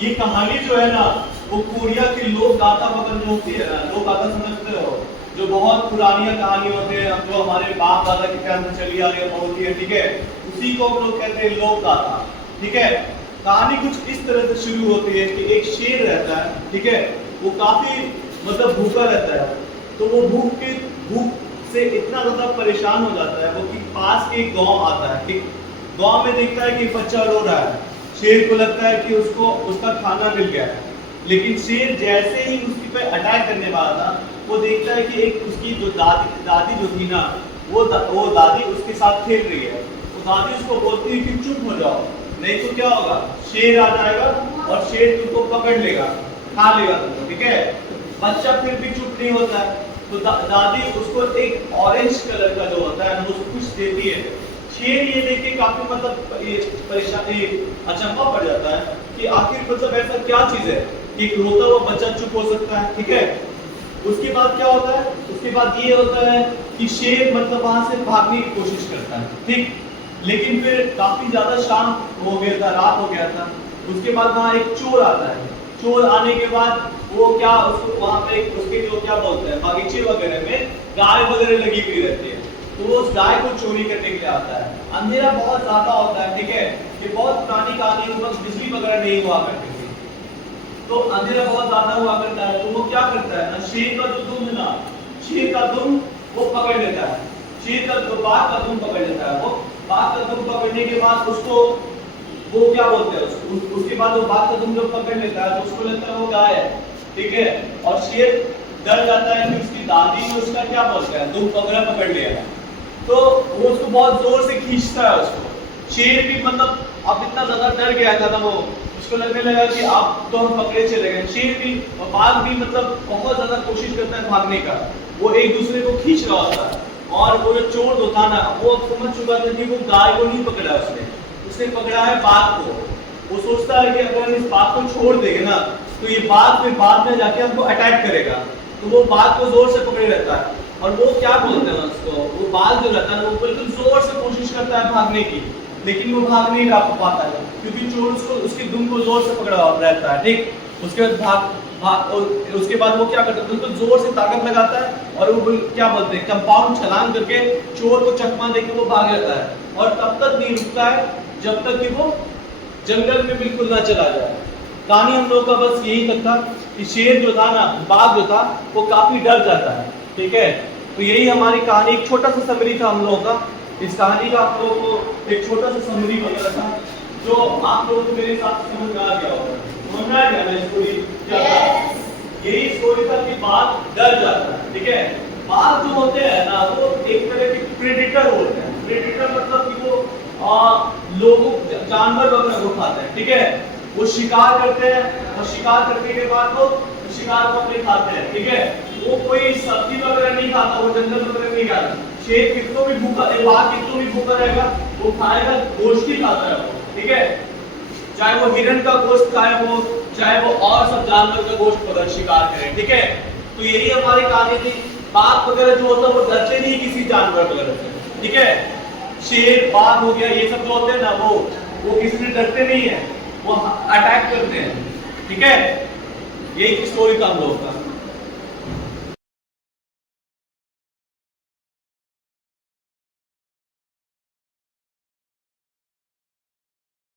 ये कहानी जो है ना वो कोरिया की लोक गाथा वगैरह जो होती है ना, लोक गाथा समझते हो, जो बहुत पुरानी कहानी होते हैं, जो हमारे बाप दादा के टाइम से चली आ रही होती है, ठीक है, उसी को हम लोग कहते हैं लोक गाथा। ठीक है, कहानी कुछ इस तरह से शुरू होती है कि एक शेर रहता है, ठीक है, वो काफी मतलब भूखा रहता है। तो वो भूख से इतना ज्यादा परेशान हो जाता है वो कि पास के एक गांव आता है। ठीक, गांव में देखता है कि बच्चा रो रहा है। शेर को लगता है कि उसको उसका खाना मिल गया है, लेकिन शेर जैसे ही उसके पे अटैक करने वाला था, वो देखता है कि एक उसकी जो दादी जो थी ना, वो दादी उसके साथ खेल रही है। वो दादी उसको बोलती है कि चुप हो जाओ, नहीं तो क्या होगा, शेर आ जाएगा और शेर तुमको पकड़ लेगा, खा लेगा तुमको। ठीक है, बच्चा फिर भी चुप नहीं होता है, तो दादी उसको एक ऑरेंज कलर का जो होता है ना उसको कुछ देती है। शेर ये देख के काफी मतलब ये परेशानी अचंभा पड़ जाता है कि आखिर मतलब ऐसा क्या चीज है कि एक रोता हुआ बच्चा चुप हो सकता है। ठीक है, उसके बाद क्या होता है, उसके बाद ये होता है कि शेर मतलब वहां से भागने की कोशिश करता है। ठीक, लेकिन फिर काफी ज्यादा शाम हो गया था, रात हो गया था। उसके बाद वहां एक चोर आता है। चोर आने के बाद वो क्या उसको वहां पे उसके जो क्या बोलते हैं बागीचे वगैरह में गाय वगैरह लगी हुई रहती है, तो वो उस गाय को चोरी करने के लिए आता है। अंधेरा बहुत ज्यादा होता है। ठीक है, ये बहुत पुरानी कहानी, उस वक्त बिजली वगैरह नहीं हुआ करती थी, तो अंधेरा बहुत ज्यादा हुआ करता है। तो वो क्या करता है ना, शेर का जो दुम है ना, शेर का दुम वो पकड़ लेता है। शेर का जो बाघ का दुम पकड़ लेता है। वो बाघ का दुम पकड़ने के बाद उसको वो क्या बोलते हैं उसके बाद वो बाघ का दुम जब पकड़ लेता है तो उसको लगता है वो गाय है। ठीक है, और शेर डर जाता है कि उसकी दादी ने उसका क्या बोलते हैं दुम पकड़ लिया है, तो वो उसको बहुत जोर से खींचता है उसको। शेर भी मतलब अब इतना ज्यादा डर गया था ना, वो उसको लगने लगा कि अब तो हम पकड़े चले गए। शेर भी और बाघ भी मतलब बहुत ज्यादा कोशिश करता है भागने का, वो एक दूसरे को खींच रहा होता है। और वो जो चोर जो था ना, वो समझ चुका था कि वो गाय को नहीं पकड़ा, उसने पकड़ा है बाघ को। वो सोचता है कि अगर हम इस बाघ को छोड़ देंगे ना तो ये बाघ फिर बाद में जाके हमको अटैक करेगा, तो वो बाघ को जोर से पकड़े रहता है। और वो क्या बोलते हैं उसको, वो बाघ जो रहता है वो बिल्कुल जोर से कोशिश करता है भागने की, लेकिन वो भाग नहीं पाता है क्योंकि चोर उसको उसकी दुम को जोर से पकड़ा रहता है। ठीक, उसके बाद उसके बाद वो क्या करता है, बिल्कुल जोर से ताकत लगाता है और वो क्या बोलते हैं कंपाउंड छलांग करके चोर को चकमा देके वो भाग जाता है। और तब तक नहीं रुकता है जब तक कि वो जंगल में बिल्कुल ना चला जाए। कहानी हम लोग का बस यही तक था कि शेर जो था ना, बाघ जो था, वो काफी डर जाता है। ठीक है, तो यही हमारी कहानी, एक छोटा सा समरी था हम लोगों का। इस कहानी का आप लोगों को एक छोटा सा समरी वगैरह था जो आप लोगों को मेरे साथ समझ में आ गया होगा। समझ में आ गया ना स्टोरी क्या था? यही स्टोरी था कि बाघ डर जाता है। ठीक है, बाघ जो होते हैं ना वो एक तरह के प्रेडेटर होते हैं। प्रेडेटर मतलब कि वो लोगों जानवर वगैरह को खाते हैं। ठीक है, वो शिकार करते हैं और शिकार करने के बाद वो शिकार को अपने खाते हैं। ठीक है, वो कोई सब्जी वगैरह नहीं खाता, वो जंगल वगैरह नहीं खाता। शेर कितना भी भूखा, बाघ कितना भी भूखा रहेगा वो खाएगा, गोश्त ही खाता है वो। ठीक है, चाहे वो हिरण का गोश्त खाए, वो चाहे वो और सब जानवर का गोश्त वगैरह शिकार करे। ठीक है, तो यही हमारी कहानी थी। बाघ वगैरह जो होता है वो डरते नहीं किसी जानवर वगैरह से। ठीक है, शेर बाघ हो गया, ये सब जो होते हैं ना वो किसी से डरते नहीं है, वो अटैक करते हैं। ठीक है, यही स्टोरी था हम लोगों का।